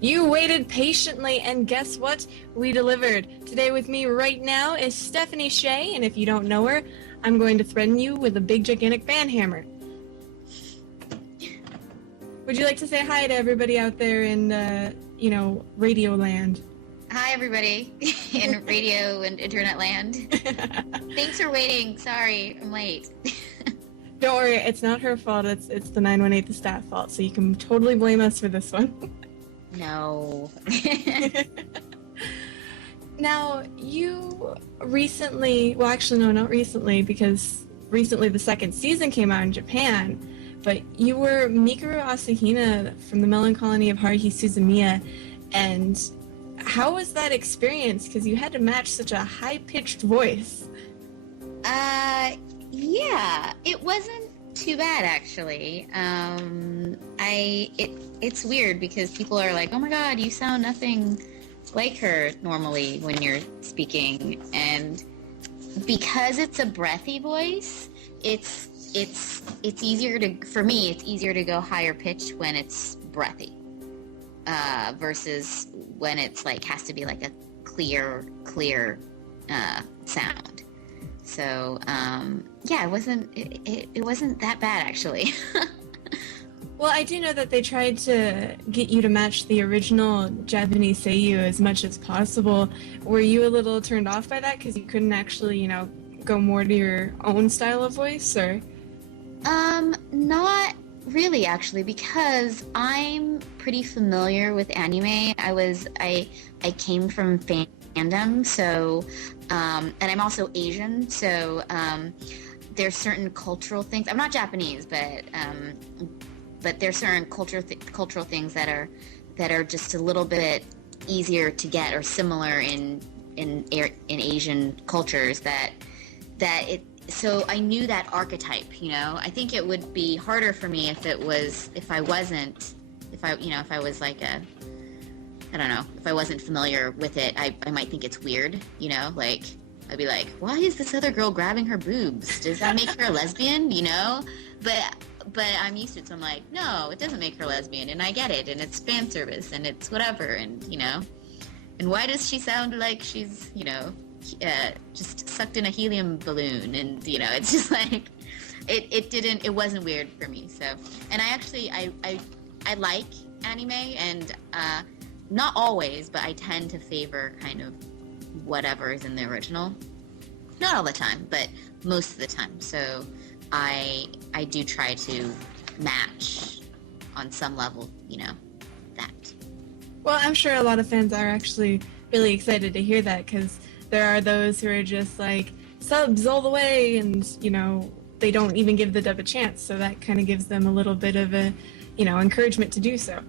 You waited patiently, and guess what? We delivered. Today with me right now is Stephanie Sheh, and if you don't know her, I'm going to threaten you with a big, gigantic fan hammer. Would you like to say hi to everybody out there in, radio land? Hi, everybody in radio and internet land. Thanks for waiting. Sorry, I'm late. Don't worry, it's not her fault. It's the 918 the staff fault, so you can totally blame us for this one. No. Now, you recently, well, actually, no, not recently, because recently the second season came out in Japan, but you were Mikuru Asahina from the Melancholy of Haruhi Suzumiya, and how was that experience? Because you had to match such a high-pitched voice. Yeah, it wasn't too bad, actually. It's weird because people are like, oh my god, you sound nothing like her normally when you're speaking, and because it's a breathy voice, it's easier to, for me, it's easier to go higher pitched when it's breathy, versus when it's like, has to be like a clear sound. So, yeah, it wasn't that bad, actually. Well, I do know that they tried to get you to match the original Japanese seiyuu as much as possible. Were you a little turned off by that because you couldn't actually, go more to your own style of voice, or? Not really, actually, because I'm pretty familiar with anime. I came from fandom, so, and I'm also Asian, so, there's certain cultural things. I'm not Japanese, but there's certain cultural things that are just a little bit easier to get or similar in Asian cultures so I knew that archetype, I think it would be harder for me if I was like if I wasn't familiar with it, I might think it's weird, like I'd be like, why is this other girl grabbing her boobs? Does that make her a lesbian? But I'm used to it, so I'm like, no, it doesn't make her lesbian, and I get it, and it's fan service, and it's whatever, and and why does she sound like she's just sucked in a helium balloon, and it's just like it wasn't weird for me. So, and I like anime, and not always, but I tend to favor kind of whatever is in the original. Not all the time, but most of the time. So I do try to match on some level, that. Well, I'm sure a lot of fans are actually really excited to hear that, because there are those who are just like, subs all the way, and, they don't even give the dub a chance, so that kind of gives them a little bit of a, encouragement to do so.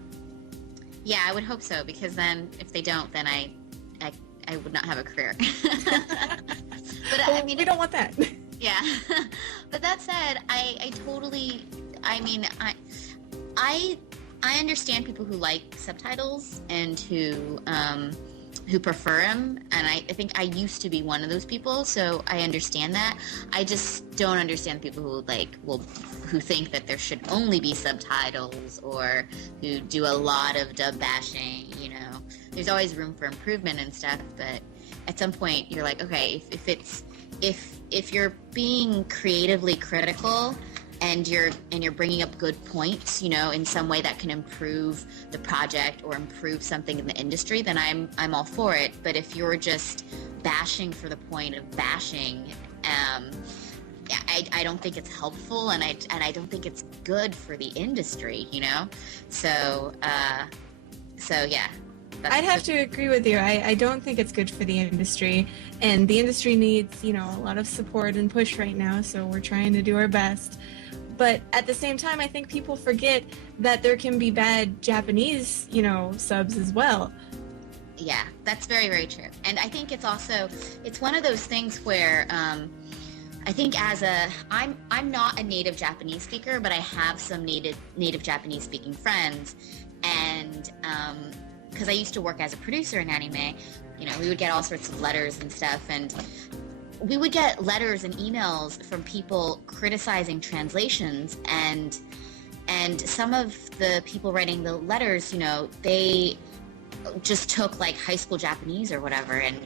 Yeah, I would hope so, because then if they don't, then I would not have a career. But well, we don't want that. Yeah. But that said, I understand people who like subtitles and who prefer them, and I think I used to be one of those people, so I understand that. I just don't understand people who think that there should only be subtitles, or who do a lot of dub bashing, There's always room for improvement and stuff, but at some point you're like, okay, if you're being creatively critical and you're bringing up good points, in some way that can improve the project or improve something in the industry, then I'm all for it. But if you're just bashing for the point of bashing, I don't think it's helpful, and I don't think it's good for the industry, So yeah. I'd have to agree with you. I don't think it's good for the industry, and the industry needs, a lot of support and push right now, so we're trying to do our best. But at the same time, I think people forget that there can be bad Japanese, subs as well. Yeah, that's very, very true. And I think it's one of those things where I think I'm not a native Japanese speaker, but I have some native Japanese speaking friends, and because I used to work as a producer in anime, we would get all sorts of letters and stuff, and we would get letters and emails from people criticizing translations, and And some of the people writing the letters, they just took like high school Japanese or whatever, and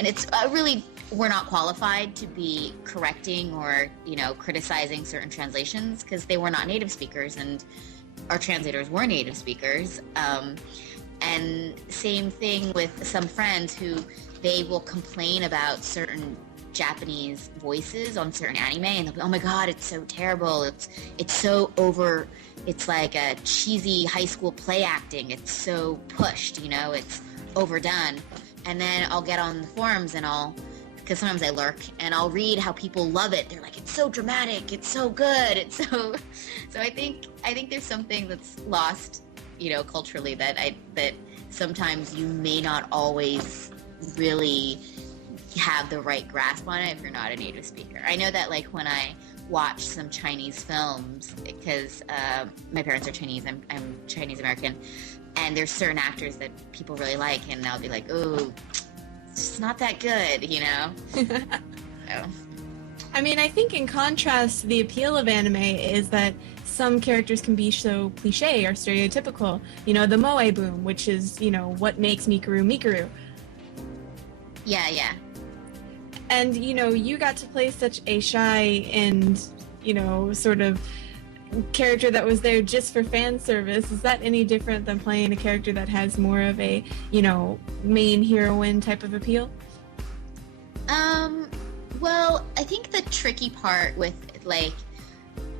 it's really, we're not qualified to be correcting or criticizing certain translations because they were not native speakers, and our translators were native speakers. And same thing with some friends who they will complain about certain Japanese voices on certain anime, and they'll be, oh my god, it's so terrible, it's so over, it's like a cheesy high school play acting, it's so pushed, it's overdone. And then I'll get on the forums and because sometimes I lurk, and I'll read how people love it. They're like, it's so dramatic, it's so good, it's so I think there's something that's lost, culturally, that sometimes you may not always really have the right grasp on it if you're not a native speaker. I know that like when I watch some Chinese films, because my parents are Chinese, I'm Chinese American, and there's certain actors that people really like, and they'll be like, oh, it's not that good, So. I mean, I think in contrast, the appeal of anime is that some characters can be so cliche or stereotypical. The moe boom, which is, what makes Mikuru Mikuru. Yeah. And, you got to play such a shy and, sort of character that was there just for fan service. Is that any different than playing a character that has more of a, main heroine type of appeal? Well, I think the tricky part with playing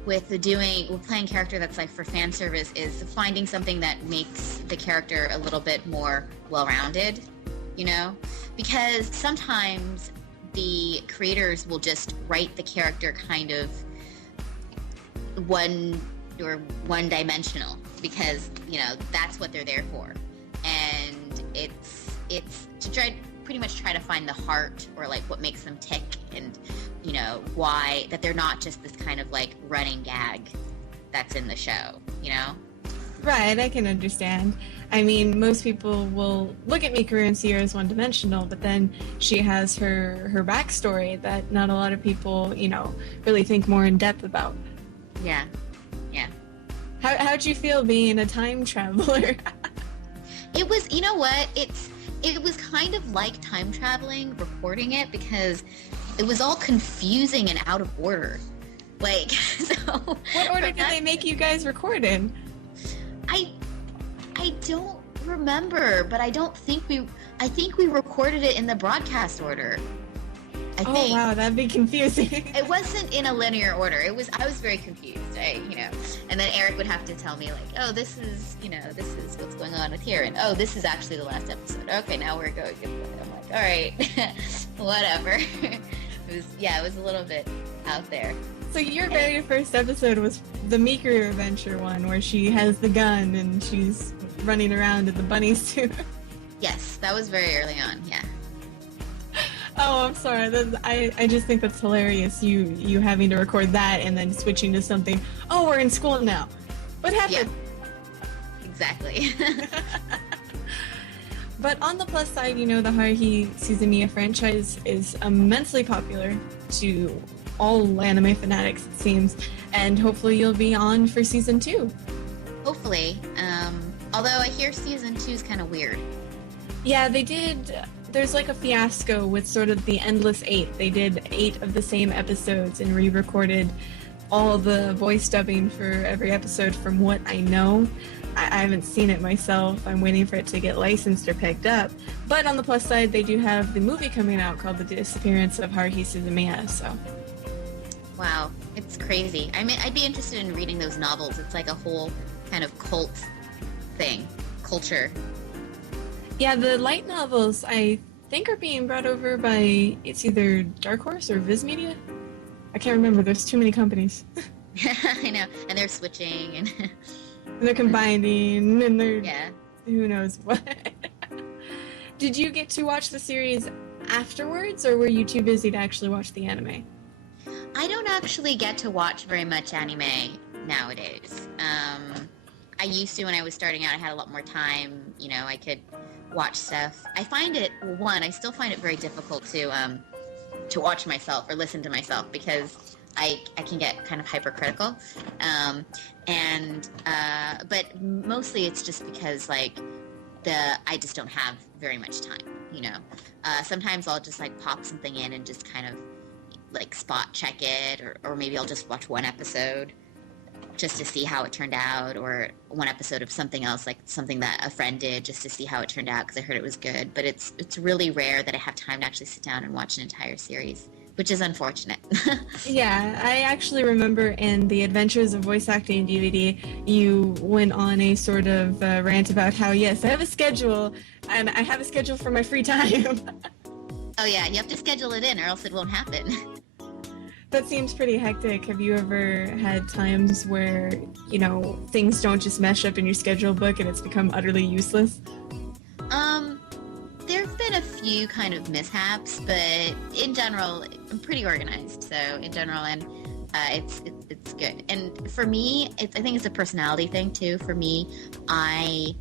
a character that's like for fan service is finding something that makes the character a little bit more well-rounded, because sometimes the creators will just write the character kind of one-dimensional because that's what they're there for, and it's to pretty much try to find the heart or like what makes them tick, and why that they're not just this kind of like running gag that's in the show. Right, I can understand. I mean, most people will look at Mikuru and see her as one-dimensional, but then she has her backstory that not a lot of people, really think more in depth about. Yeah. How'd you feel being a time traveler? It was, it was kind of like time traveling, recording it, because it was all confusing and out of order. Like, so... What order did they make you guys record in? I don't remember, but I think we recorded it in the broadcast order. I think. Oh wow, that'd be confusing. It wasn't in a linear order. I was very confused. And then Eric would have to tell me like, oh, this is what's going on with here, and oh, this is actually the last episode. Okay, now we're going. I'm like, all right, whatever. It was a little bit out there. So your very first episode was the Mikuru adventure one, where she has the gun and she's running around in the bunny suit. Yes, that was very early on. Yeah. Oh, I'm sorry. I just think that's hilarious. You having to record that and then switching to something. Oh, we're in school now. What happened? Yeah. Exactly. But on the plus side, the Haruhi Suzumiya franchise is immensely popular to all anime fanatics, it seems, and hopefully you'll be on for season 2. Hopefully. Although I hear season 2 is kind of weird. Yeah, they did. There's like a fiasco with sort of the Endless 8. They did 8 of the same episodes and re-recorded all the voice dubbing for every episode from what I know. I haven't seen it myself. I'm waiting for it to get licensed or picked up. But on the plus side, they do have the movie coming out called The Disappearance of Haruhi Suzumiya, so... Wow, it's crazy. I mean, I'd be interested in reading those novels. It's like a whole kind of cult thing, culture. Yeah, the light novels, I think, are being brought over by, it's either Dark Horse or Viz Media? I can't remember. There's too many companies. I know. And they're switching. And they're combining, and they're... Yeah. Who knows what. Did you get to watch the series afterwards, or were you too busy to actually watch the anime? I don't actually get to watch very much anime nowadays. I used to when I was starting out. I had a lot more time. I could watch stuff. I find it, I still find it very difficult to watch myself or listen to myself, because I can get kind of hypercritical, but mostly it's just because like I just don't have very much time, you know. Sometimes I'll just like pop something in and just kind of like spot check it, or maybe I'll just watch one episode just to see how it turned out, or one episode of something else, like something that a friend did, just to see how it turned out because I heard it was good. But it's really rare that I have time to actually sit down and watch an entire series, which is unfortunate. Yeah, I actually remember in the Adventures of Voice Acting DVD, you went on a sort of rant about how, yes, I have a schedule, and I have a schedule for my free time. Oh yeah, you have to schedule it in or else it won't happen. That seems pretty hectic. Have you ever had times where, you know, things don't just mesh up in your schedule book and it's become utterly useless? There have been a few kind of mishaps, but in general, I'm pretty organized. So in general, and it's good. And for me, I think it's a personality thing too. For me, I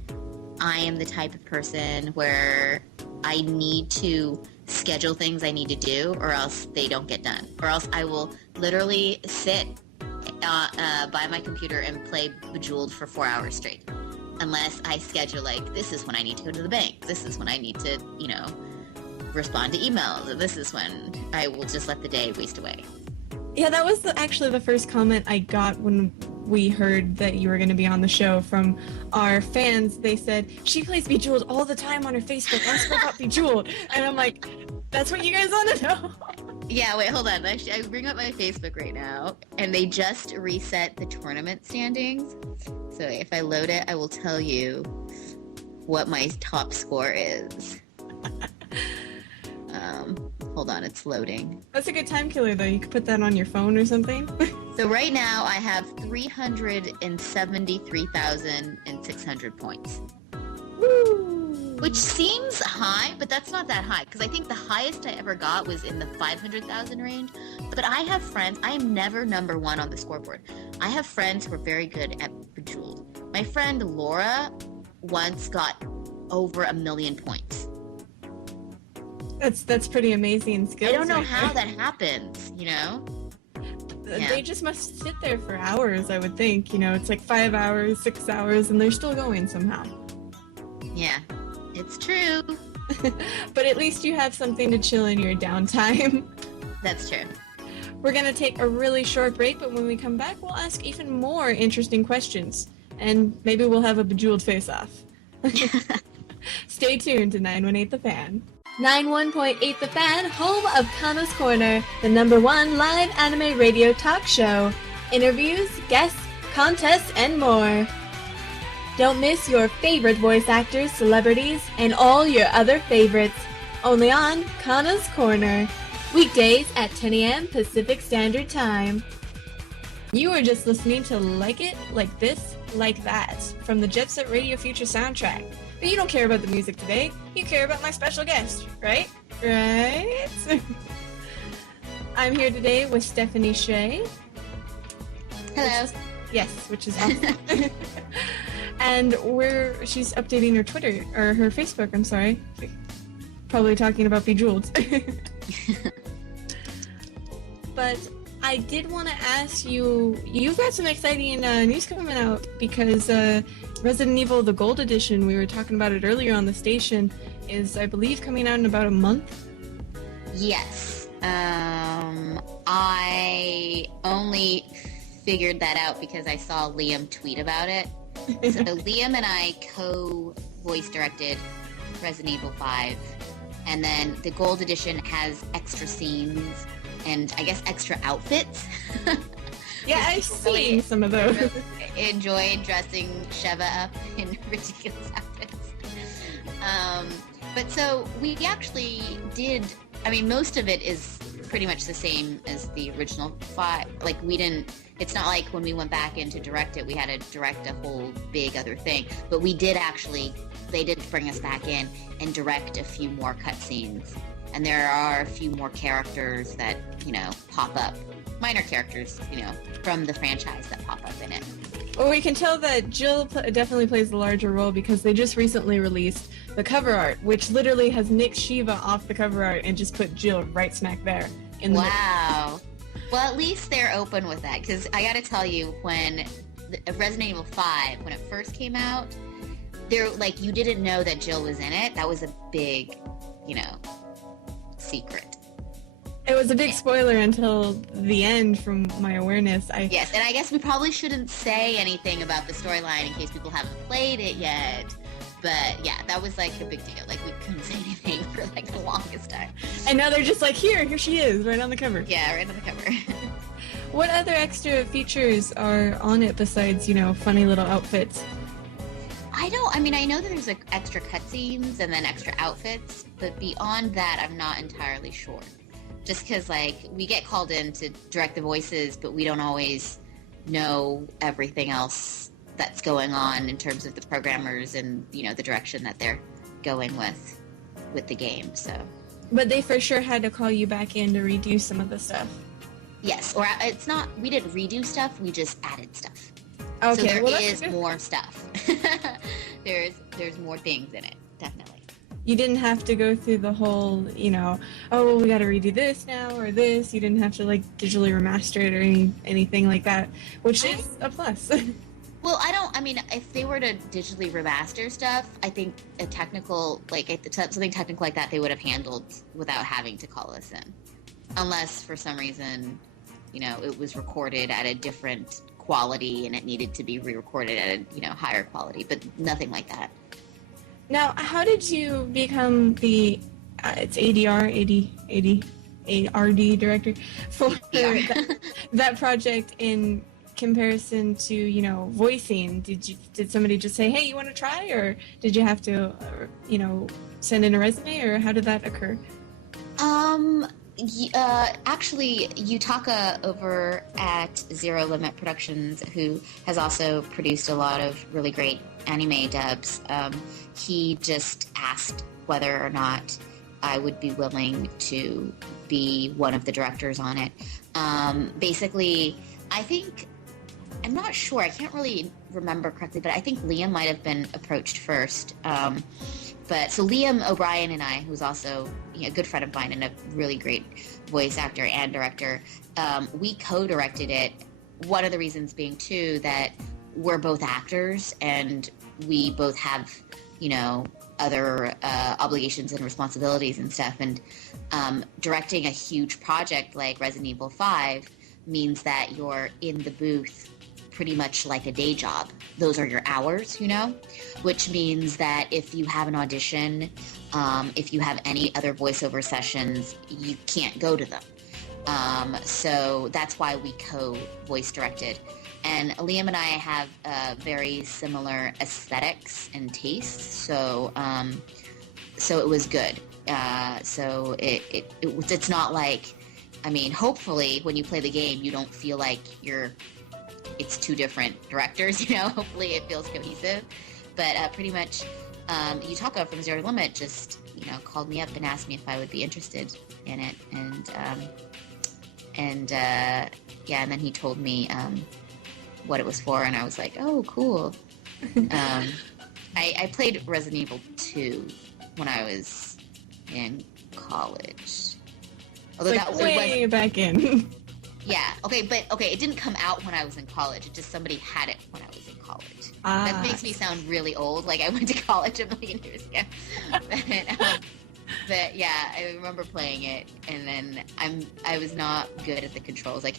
am the type of person where I need to schedule things I need to do, or else they don't get done, or else I will literally sit by my computer and play Bejeweled for 4 hours straight, unless I schedule like, this is when I need to go to the bank, this is when I need to, you know, respond to emails, this is when I will just let the day waste away. Yeah, that was actually the first comment I got when we heard that you were going to be on the show from our fans. They said, she plays Bejeweled all the time on her Facebook. Ask her about Bejeweled. And I'm like, that's what you guys want to know? Yeah, wait, hold on. Actually, I bring up my Facebook right now, and they just reset the tournament standings. So if I load it, I will tell you what my top score is. Hold on, it's loading. That's a good time killer, though. You could put that on your phone or something. So right now, I have 373,600 points. Woo! Which seems high, but that's not that high, because I think the highest I ever got was in the 500,000 range. But I have friends, I am never number one on the scoreboard. I have friends who are very good at Bejeweled. My friend Laura once got over 1 million points. That's pretty amazing skills. I don't know right how there. that happens, you know? Yeah. They just must sit there for hours, I would think. You know, it's like 5 hours, 6 hours, and they're still going somehow. Yeah, it's true. But at least you have something to chill in your downtime. That's true. We're going to take a really short break, but when we come back, we'll ask even more interesting questions. And maybe we'll have a Bejeweled face-off. Stay tuned to 918 The Fan. 91.8 The Fan, home of Kana's Korner, the #1 live anime radio talk show. Interviews, guests, contests, and more. Don't miss your favorite voice actors, celebrities, and all your other favorites. Only on Kana's Korner. Weekdays at 10 a.m. Pacific Standard Time. You are just listening to Like It, Like This, Like That from the Jet Set Radio Future soundtrack. But you don't care about the music today. You care about my special guest, right? Right? I'm here today with Stephanie Sheh. Hello. Which is awesome. And she's updating her Twitter, or her Facebook, I'm sorry. Probably talking about Bejeweled. But I did want to ask you, you've got some exciting news coming out, because Resident Evil, the Gold Edition, we were talking about it earlier on the station, is, I believe, coming out in about a month? Yes. I only figured that out because I saw Liam tweet about it. So Liam and I co-voice directed Resident Evil 5, and then the Gold Edition has extra scenes and I guess extra outfits. Yeah, I've seen some of those. Really enjoyed dressing Sheva up in ridiculous outfits. But so we actually did, I mean, most of it is pretty much the same as the original 5. Like, it's not like when we went back in to direct it, we had to direct a whole big other thing. But we did actually, they did bring us back in and direct a few more cutscenes. And there are a few more characters that, you know, pop up. Minor characters, you know, from the franchise that pop up in it. Well, we can tell that Jill definitely plays the larger role because they just recently released the cover art, which literally has Nick Shiva off the cover art and just put Jill right smack there. In Wow. Well, at least they're open with that, because I gotta tell you, when Resident Evil 5, when it first came out, they're like, you didn't know that Jill was in it. That was a big, secret. It was a big spoiler until the end, from my awareness. Yes, and I guess we probably shouldn't say anything about the storyline in case people haven't played it yet. But yeah, that was like a big deal. Like, we couldn't say anything for like the longest time. And now they're just like, here she is, right on the cover. Yeah, right on the cover. What other extra features are on it besides, funny little outfits? I know that there's like extra cutscenes and then extra outfits, but beyond that, I'm not entirely sure. Just because, like, we get called in to direct the voices, but we don't always know everything else that's going on in terms of the programmers and, the direction that they're going with the game, so. But they for sure had to call you back in to redo some of the stuff. Yes, or it's not, we didn't redo stuff, we just added stuff. Okay, so there well, is more stuff. There's more things in it, definitely. You didn't have to go through the whole, oh, we got to redo this now or this. You didn't have to like digitally remaster it or anything like that, which is a plus. Well, if they were to digitally remaster stuff, I think a technical, something technical like that, they would have handled without having to call us in. Unless for some reason, it was recorded at a different quality and it needed to be re-recorded at a, higher quality, but nothing like that. Now, how did you become the, it's ARD director for that project in comparison to, voicing? Did somebody just say, hey, you want to try? Or did you have to, send in a resume, or how did that occur? Actually, Yutaka over at Zero Limit Productions, who has also produced a lot of really great anime dubs, he just asked whether or not I would be willing to be one of the directors on it. Basically, I'm not sure, I can't really remember correctly, but I think Liam might have been approached first. So Liam O'Brien and I, who's also a good friend of mine and a really great voice actor and director, we co-directed it. One of the reasons being, too, that we're both actors and we both have, other obligations and responsibilities and stuff. And directing a huge project like Resident Evil 5 means that you're in the booth pretty much like a day job. Those are your hours, which means that if you have an audition, if you have any other voiceover sessions, you can't go to them. So that's why we co-voice directed. And Liam and I have very similar aesthetics and tastes, so it was good. So it's not like, hopefully when you play the game, you don't feel like it's two different directors, hopefully it feels cohesive. But pretty much, Yutaka from Zero Limit just, called me up and asked me if I would be interested in it. And then he told me what it was for, and I was like, oh, cool. I played Resident Evil 2 when I was in college. Although that was way back in. Yeah. Okay, it didn't come out when I was in college. It just somebody had it when I was in college. That makes me sound really old, like I went to college a million years ago. But yeah, I remember playing it, and then I was not good at the controls. I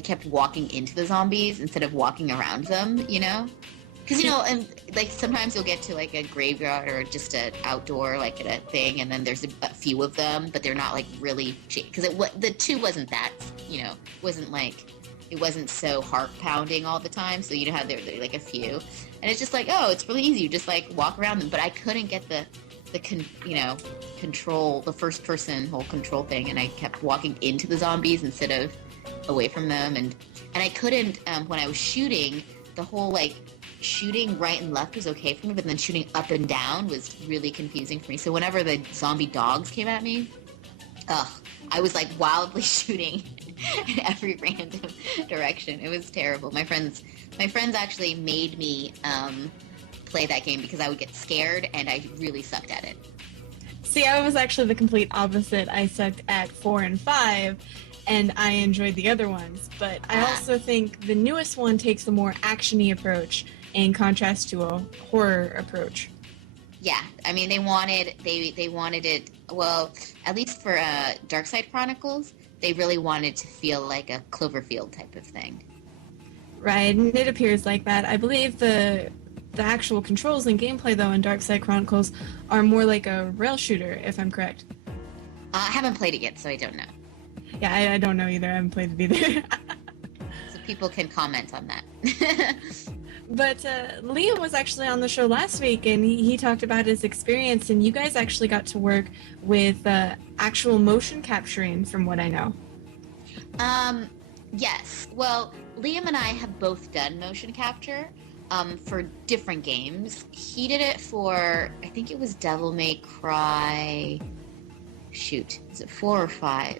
kept walking into the zombies instead of walking around them, Because, and like sometimes you'll get to like a graveyard or just an outdoor, like at a thing, and then there's a few of them, but they're not like really, because the 2 wasn't that, wasn't like, it wasn't so heart pounding all the time. So you know how there like a few, and it's just like, oh, it's really easy. You just like walk around them, but I couldn't get the control, the first person whole control thing, and I kept walking into the zombies instead of away from them, and I couldn't when I was shooting, the whole like shooting right and left was okay for me, but then shooting up and down was really confusing for me. So whenever the zombie dogs came at me, I was like wildly shooting in every random direction. It was terrible. My friends actually made me play that game because I would get scared and I really sucked at it. See, I was actually the complete opposite. I sucked at 4 and 5, and I enjoyed the other ones. But I also think the newest one takes a more action-y approach in contrast to a horror approach. Yeah, I mean, they wanted it, well, at least for Darkside Chronicles, they really wanted to feel like a Cloverfield type of thing. Right, and it appears like that. I believe the actual controls and gameplay, though, in Darkside Chronicles are more like a rail shooter, if I'm correct. I haven't played it yet, so I don't know. Yeah, I don't know either. I haven't played it either. So people can comment on that. But Liam was actually on the show last week, and he talked about his experience, and you guys actually got to work with actual motion capturing, from what I know. Yes. Well, Liam and I have both done motion capture for different games. He did it for, I think it was Devil May Cry. Shoot, is it 4 or 5?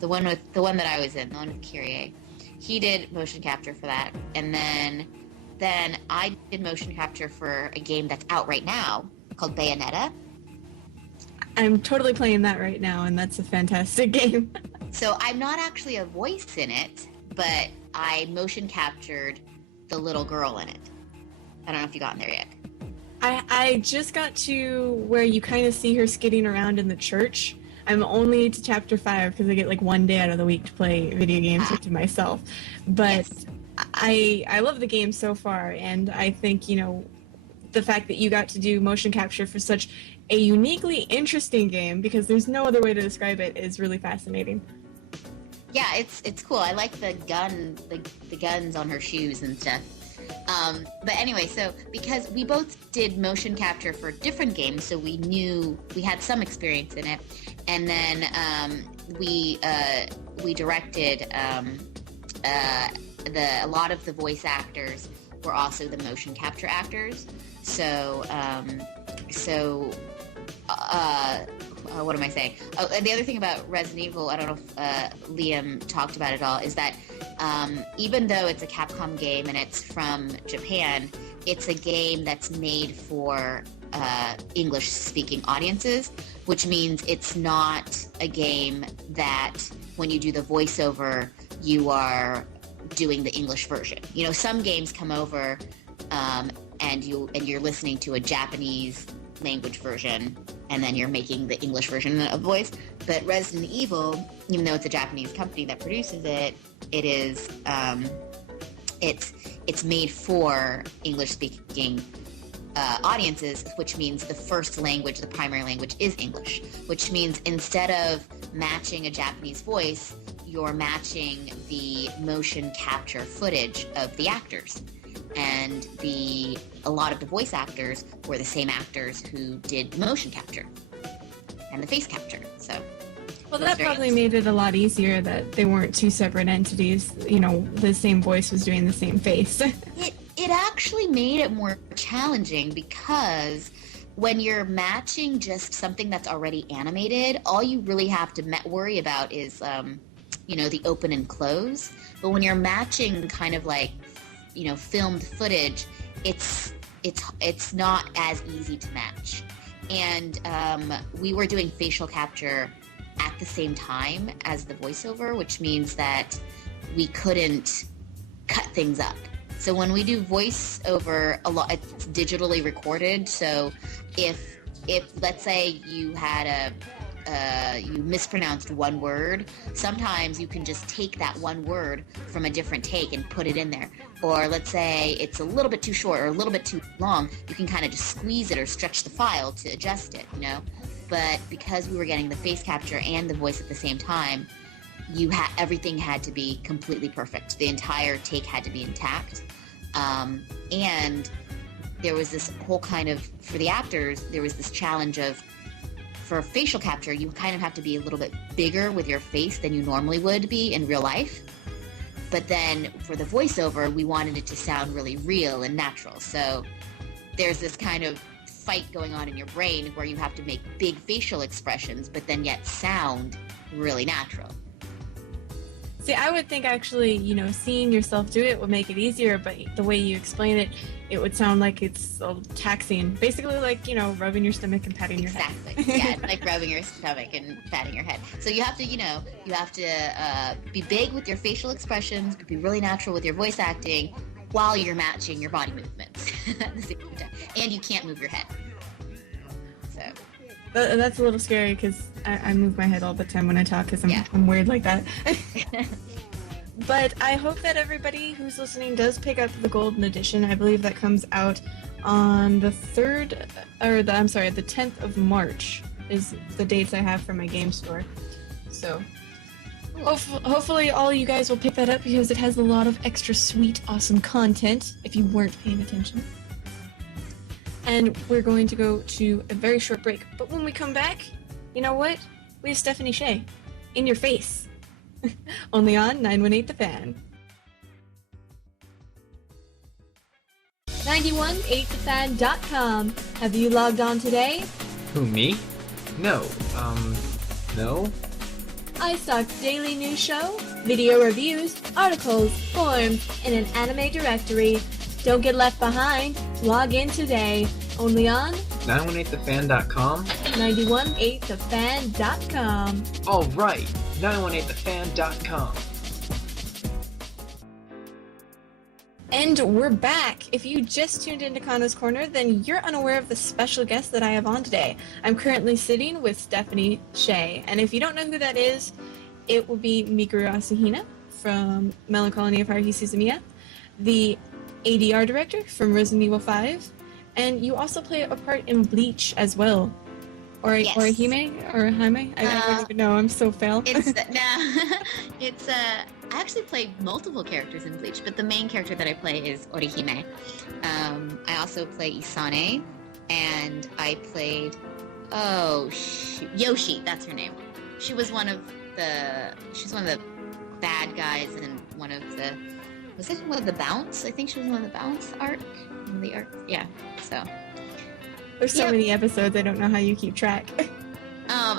The one that I was in, the one with Kyrie. He did motion capture for that, and then I did motion capture for a game that's out right now called Bayonetta. I'm totally playing that right now, and that's a fantastic game. So I'm not actually a voice in it, but I motion captured the little girl in it. I don't know if you got in there yet. I just got to where you kind of see her skidding around in the church. I'm only to chapter 5 because I get like one day out of the week to play video games to myself. But yes. I love the game so far, and I think, the fact that you got to do motion capture for such a uniquely interesting game, because there's no other way to describe it, is really fascinating. Yeah, it's cool. I like the guns on her shoes and stuff. But anyway, so because we both did motion capture for different games, so we knew we had some experience in it, and then we directed a lot of the voice actors were also the motion capture actors. So what am I saying? Oh, and the other thing about Resident Evil, I don't know if Liam talked about it all, is that even though it's a Capcom game and it's from Japan, it's a game that's made for English-speaking audiences, which means it's not a game that when you do the voiceover, you are doing the English version. Some games come over and you're listening to a Japanese language version, and then you're making the English version of voice. But Resident Evil, even though it's a Japanese company that produces it, it is it's made for English-speaking audiences, which means the first language, the primary language, is English. Which means instead of matching a Japanese voice, you're matching the motion capture footage of the actors. And a lot of the voice actors were the same actors who did motion capture and the face capture. So, well, that probably made it a lot easier that they weren't two separate entities. The same voice was doing the same face. It actually made it more challenging because when you're matching just something that's already animated, all you really have to worry about is the open and close. But when you're matching kind of like filmed footage, it's not as easy to match. And we were doing facial capture at the same time as the voiceover, which means that we couldn't cut things up. So when we do voiceover, a lot it's digitally recorded. So if let's say you had you mispronounced one word, sometimes you can just take that one word from a different take and put it in there. Or let's say it's a little bit too short or a little bit too long, you can kind of just squeeze it or stretch the file to adjust it, But because we were getting the face capture and the voice at the same time, everything had to be completely perfect. The entire take had to be intact. And there was this whole kind of, for the actors, there was this challenge of, for facial capture, you kind of have to be a little bit bigger with your face than you normally would be in real life. But then for the voiceover, we wanted it to sound really real and natural. So there's this kind of fight going on in your brain where you have to make big facial expressions, but then yet sound really natural. See, I would think actually, seeing yourself do it would make it easier, but the way you explain it, it would sound like it's taxing. Basically, like, rubbing your stomach and patting your head. Exactly. Yeah, it's like rubbing your stomach and patting your head. So you have to, be big with your facial expressions, be really natural with your voice acting, while you're matching your body movements at the same time. And you can't move your head. So that's a little scary because I move my head all the time when I talk because I'm weird like that. But I hope that everybody who's listening does pick up the Golden Edition. I believe that comes out on the 10th of March is the dates I have for my game store. So hopefully all you guys will pick that up because it has a lot of extra sweet, awesome content if you weren't paying attention. And we're going to go to a very short break. But when we come back, you know what? We have Stephanie Sheh. In your face. Only on 918 The Fan. 918thefan.com. Have you logged on today? Who, me? No. No? iStock's daily news show, video reviews, articles, forums, and an anime directory. Don't get left behind. Log in today. Only on 918thefan.com? 918thefan.com. All right, 918thefan.com. And we're back. If you just tuned into Kana's Corner, then you're unaware of the special guest that I have on today. I'm currently sitting with Stephanie Sheh, and if you don't know who that is, it will be Mikuru Asahina from Melancholy of Haruhi Suzumiya, the ADR director from Resident Evil 5, and you also play a part in Bleach as well. Or Hime? Or Jaime? I don't even know. I'm so fail. I actually play multiple characters in Bleach, but the main character that I play is Orihime. I also play Isane, and I played Yoshi, that's her name. She's one of the bad guys in one of the Bounce? I think she was one of the Bounce arc. Yeah. So there's so many episodes, I don't know how you keep track.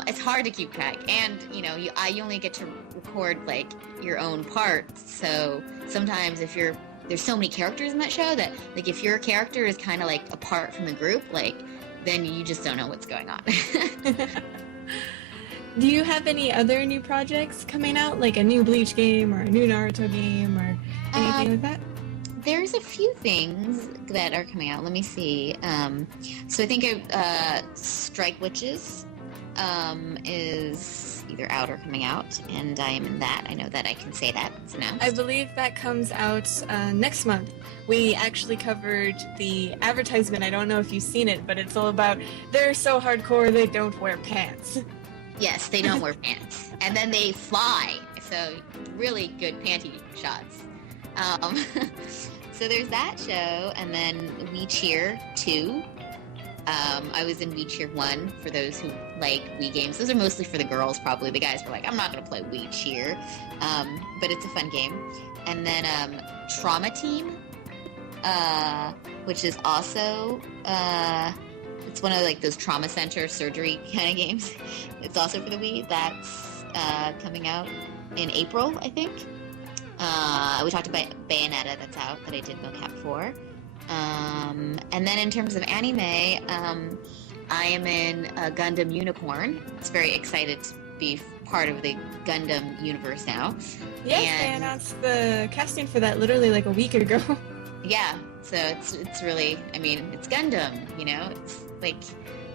It's hard to keep track, and you only get to record like your own parts. So sometimes there's so many characters in that show that like if your character is kind of like apart from the group, like then you just don't know what's going on. Do you have any other new projects coming out, like a new Bleach game or a new Naruto game or anything like that? There's a few things that are coming out. Let me see. So I think Strike Witches is either out or coming out, and I am in that. I know that I can say that. It's announced. I believe that comes out next month. We actually covered the advertisement. I don't know if you've seen it, but it's all about they're so hardcore they don't wear pants. Yes, they don't wear pants. And then they fly. So really good panty shots. So there's that show, and then We Cheer 2. I was in We Cheer 1 for those who like Wii games. Those are mostly for the girls, probably. The guys were like, I'm not going to play We Cheer. But it's a fun game. And then Trauma Team, which is also... it's one of like those trauma center surgery kind of games. It's also for the Wii. That's coming out in April, I think. We talked about Bayonetta, that's out, that I did mocap for. And then in terms of anime, I am in Gundam Unicorn. It's very excited to be part of the Gundam universe now. Yes, they announced the casting for that literally like a week ago. Yeah, so it's really, I mean, it's Gundam, it's like,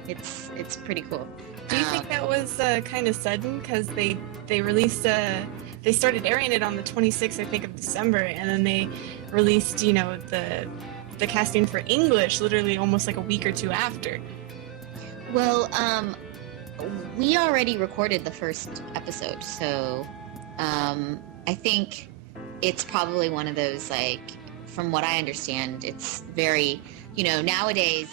it's pretty cool. Do you think that was kind of sudden? Because they released, they started airing it on the 26th, I think, of December, and then they released, the casting for English literally almost like a week or two after. Well, we already recorded the first episode, so I think it's probably one of those, like, from what I understand, it's very, nowadays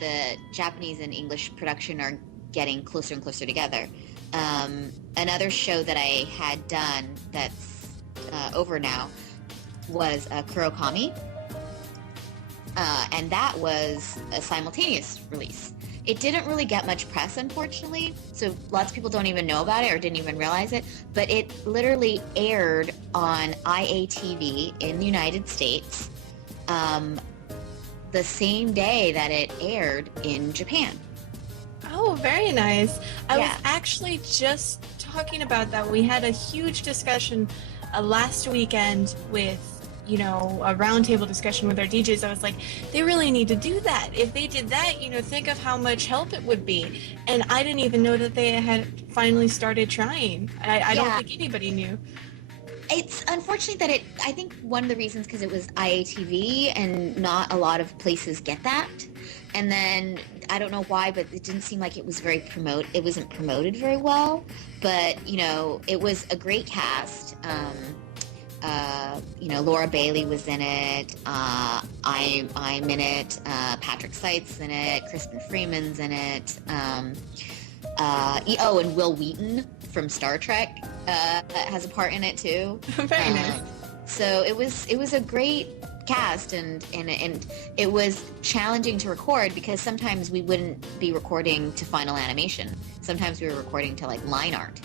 the Japanese and English production are getting closer and closer together. Another show that I had done that's over now was Kurokami, and that was a simultaneous release. It didn't really get much press, unfortunately, so lots of people don't even know about it or didn't even realize it, but it literally aired on IATV in the United States the same day that it aired in Japan. Oh, very nice. I was Yeah. actually just talking about that. We had a huge discussion last weekend with, a roundtable discussion with our DJs. I was like, they really need to do that. If they did that, think of how much help it would be. And I didn't even know that they had finally started trying. I don't Yeah. think anybody knew. It's unfortunate that I think one of the reasons because it was IATV and not a lot of places get that. And then I don't know why, but it didn't seem like it was it wasn't promoted very well. But, it was a great cast. Laura Bailey was in it. I'm in it. Patrick Seitz in it. Kristen Freeman's in it. And Will Wheaton from Star Trek has a part in it too. Very nice. So it was a great cast, and it was challenging to record because sometimes we wouldn't be recording to final animation. Sometimes we were recording to like line art.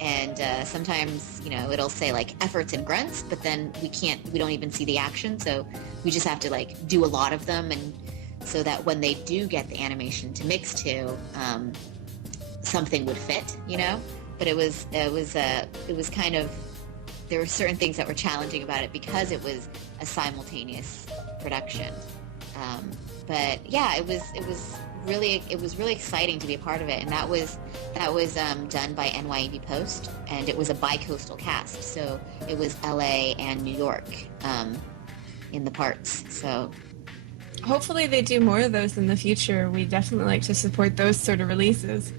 And sometimes, it'll say like efforts and grunts, but then we don't even see the action. So we just have to like do a lot of them, and so that when they do get the animation to mix to, something would fit, But it was kind of, there were certain things that were challenging about it because it was a simultaneous production. But yeah, it was really exciting to be a part of it, and that was done by NYEV Post, and it was a bi-coastal cast, so it was LA and New York in the parts. So Hopefully they do more of those in the future. We definitely like to support those sort of releases.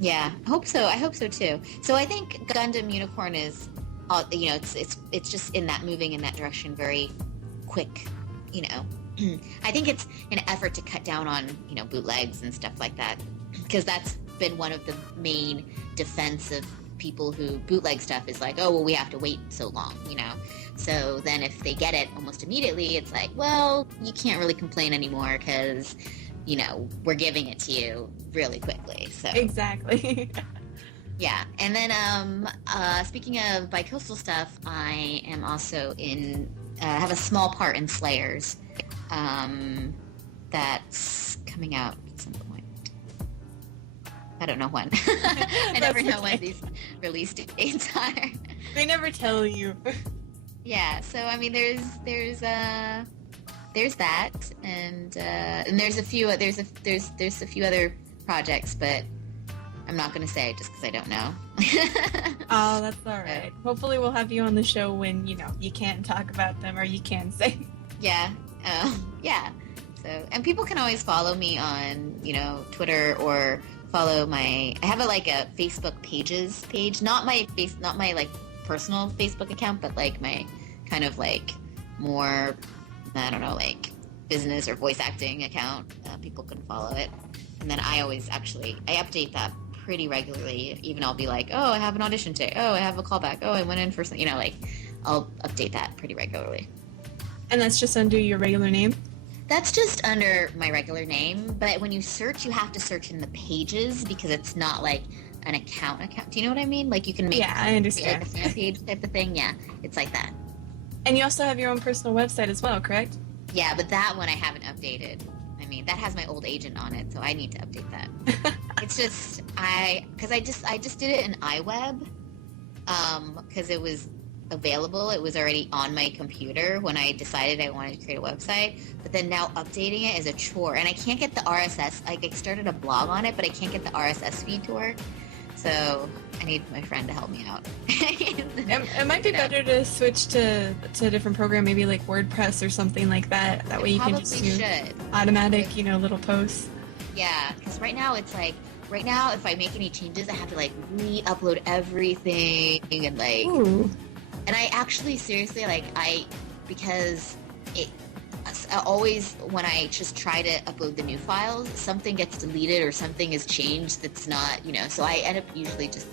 yeah, I hope so too. So I think Gundam Unicorn is, it's just moving in that direction very quick, I think it's an effort to cut down on, bootlegs and stuff like that, because that's been one of the main defense of people who bootleg stuff is like, oh, well, we have to wait so long, So then if they get it almost immediately, it's like, well, you can't really complain anymore because, we're giving it to you really quickly. So Exactly. yeah. And then speaking of bicoastal stuff, I am also have a small part in Slayers. That's coming out at some point. I don't know when. I never know when these release dates are. They never tell you. Yeah, so I mean, there's that, and there's a few other projects, but I'm not going to say just because I don't know. Oh, that's all right. Hopefully we'll have you on the show when, you can't talk about them or you can say. Yeah. Yeah. So, and people can always follow me on, Twitter, or follow I have a Facebook pages page, not my personal Facebook account, but my kind of more, I don't know, business or voice acting account. People can follow it. And then I update that pretty regularly. Even I'll be like, oh, I have an audition today. Oh, I have a callback. Oh, I went in for something, I'll update that pretty regularly. And that's just under your regular name? That's just under my regular name, but when you search, you have to search in the pages because it's not an account. Do you know what I mean? You can make I understand. a fan page type of thing. Yeah, it's like that. And you also have your own personal website as well, correct? Yeah, but that one I haven't updated. I mean, that has my old agent on it, so I need to update that. It's just I just did it in iWeb because it was available. It was already on my computer when I decided I wanted to create a website, but then now updating it is a chore, and I can't get the RSS. I started a blog on it, but I can't get the RSS feed to work, so I need my friend to help me out. It might be better to switch to a different program, maybe like WordPress or something like that. That way you can just do automatic, little posts. Yeah, because right now it's right now if I make any changes, I have to re-upload everything and Ooh. And I actually seriously because always when I just try to upload the new files, something gets deleted or something is changed that's not, so I end up usually just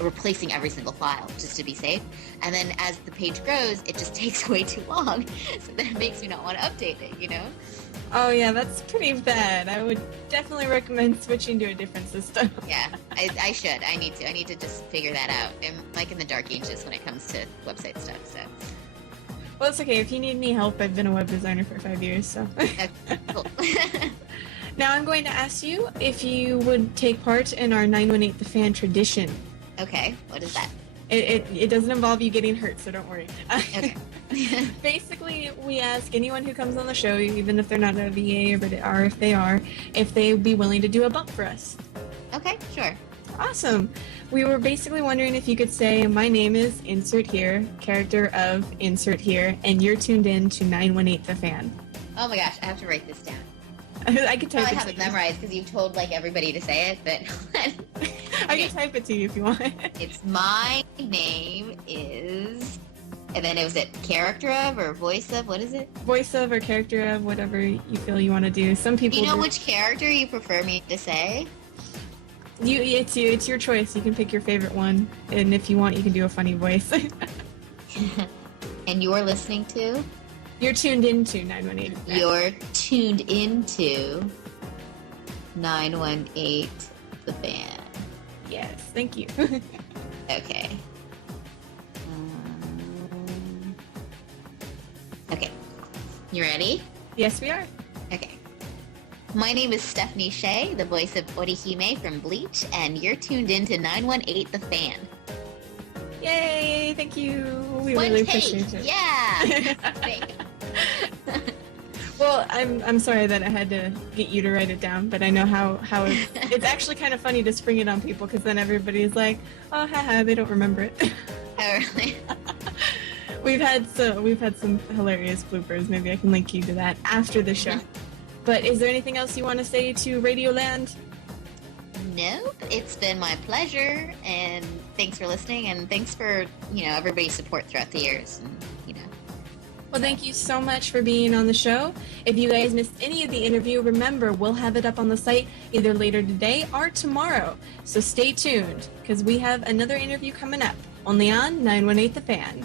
replacing every single file just to be safe. And then as the page grows, it just takes way too long. So then it makes me not want to update it, Oh yeah, that's pretty bad. I would definitely recommend switching to a different system. Yeah, I should. I need to just figure that out. I'm in the dark ages when it comes to website stuff, so. Well, it's okay. If you need any help, I've been a web designer for 5 years, so. Okay, cool. Now I'm going to ask you if you would take part in our 918 The Fan tradition. Okay, what is that? It doesn't involve you getting hurt, so don't worry. Okay. Basically, we ask anyone who comes on the show, even if they're not a VA, or if they are, if they'd be willing to do a bump for us. Okay, sure. Awesome. We were basically wondering if you could say, my name is insert here, character of insert here, and you're tuned in to 918 The Fan. Oh my gosh, I have to write this down. I could type I it have to it you. memorized because you've told like everybody to say it, but I can type it to you if you want. it's my name is, and then it was it character of or voice of, what is it? Voice of or character of, whatever you feel you want to do. Some Do people you know do- which character you prefer me to say? It's your choice. You can pick your favorite one, and if you want, you can do a funny voice. And you're listening to? You're tuned into 918. You're tuned into 918 The Fan. Yes, thank you. Okay. Okay. You ready? Yes, we are. Okay. My name is Stephanie Sheh, the voice of Orihime from Bleach, and you're tuned into 918 The Fan. Yay! Thank you. We One really take! appreciate it. Yeah! Thank you. Well, I'm sorry that I had to get you to write it down, but I know how it's actually kind of funny to spring it on people because then everybody's like, oh, haha, they don't remember it. Oh, really? We've had some hilarious bloopers. Maybe I can link you to that after the show. But is there anything else you want to say to Radioland? Nope. It's been my pleasure, and thanks for listening, and thanks for, everybody's support throughout the years, and, Well, thank you so much for being on the show. If you guys missed any of the interview, remember, we'll have it up on the site either later today or tomorrow. So stay tuned, because we have another interview coming up, only on 918 The Fan.